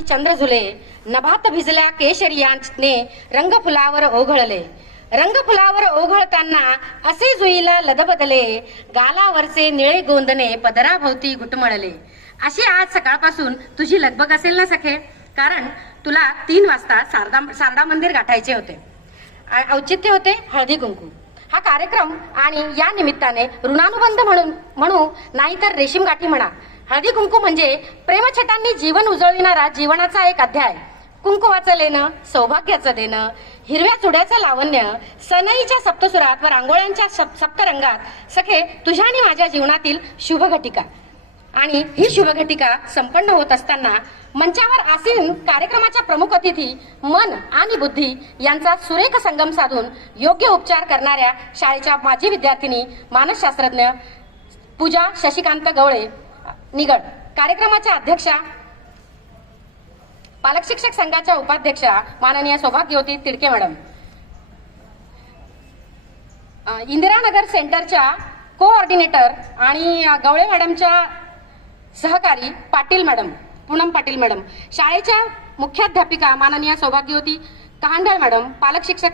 चंद्रझुले नभात भिजल्या केशरियाने रंगफुलावर ओघळले. रंगफुलावर ओघळताना असे जुईला लदबदले, गालावरचे निळे गोंदणे पदराभोवती घुटमळले. अशी आज सकाळपासून तुझी लगबग असेल ना सखे, कारण तुला 3 वाजता सारदा मंदिर गाठायचे होते. औचित्य होते हळदी कुंकू हा कार्यक्रम, आणि या निमित्ताने ऋणानुबंध म्हणू नाहीतर रेशीम गाठी म्हणा. हळदी कुंकू म्हणजे प्रेमछटांनी जीवन उजळविणारा जीवनाचा एक अध्याय. कुंकुवाचं लेणं, सौभाग्याचं देणं, हिरव्या चुड्याचं लावण्य, सनईच्या सप्तसुरात व रांगोळ्यांच्या सप्तरंगात सखे तुझ्या आणि माझ्या जीवनातील शुभघटिका. आणि ही शुभघटिका संपन्न होत असताना मंचावर आसीन कार्यक्रमाच्या प्रमुख अतिथी मन आणि बुद्धी यांचा सुरेख संगम साधून योग्य उपचार करणाऱ्या शाळेच्या माजी विद्यार्थिनी मानसशास्त्रज्ञ पूजा शशिकांत गवळे निगड, कार्यक्रमाच्या अध्यक्षा पालक शिक्षक संघाच्या उपाध्यक्षा माननीय सौभाग्यवती तिडके मॅडम, इंदिरानगर सेंटरच्या कोऑर्डिनेटर आणि गवळे मॅडमच्या सहकारी पाटील मॅडम, पूनम पाटील मॅडम, शाळेच्या मुख्याध्यापिका माननीय सौभाग्यवती कहांडळ मॅडम, पालक शिक्षक,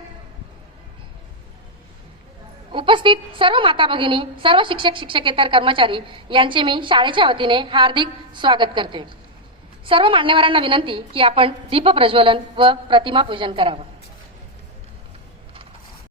उपस्थित सर्व माता भगिनी, सर्व शिक्षक शिक्षकेतर कर्मचारी यांचे मी शाळेच्या वतीने हार्दिक स्वागत करते. सर्व मान्यवरांना विनंती की आपण दीप प्रज्वलन व प्रतिमा पूजन करावं.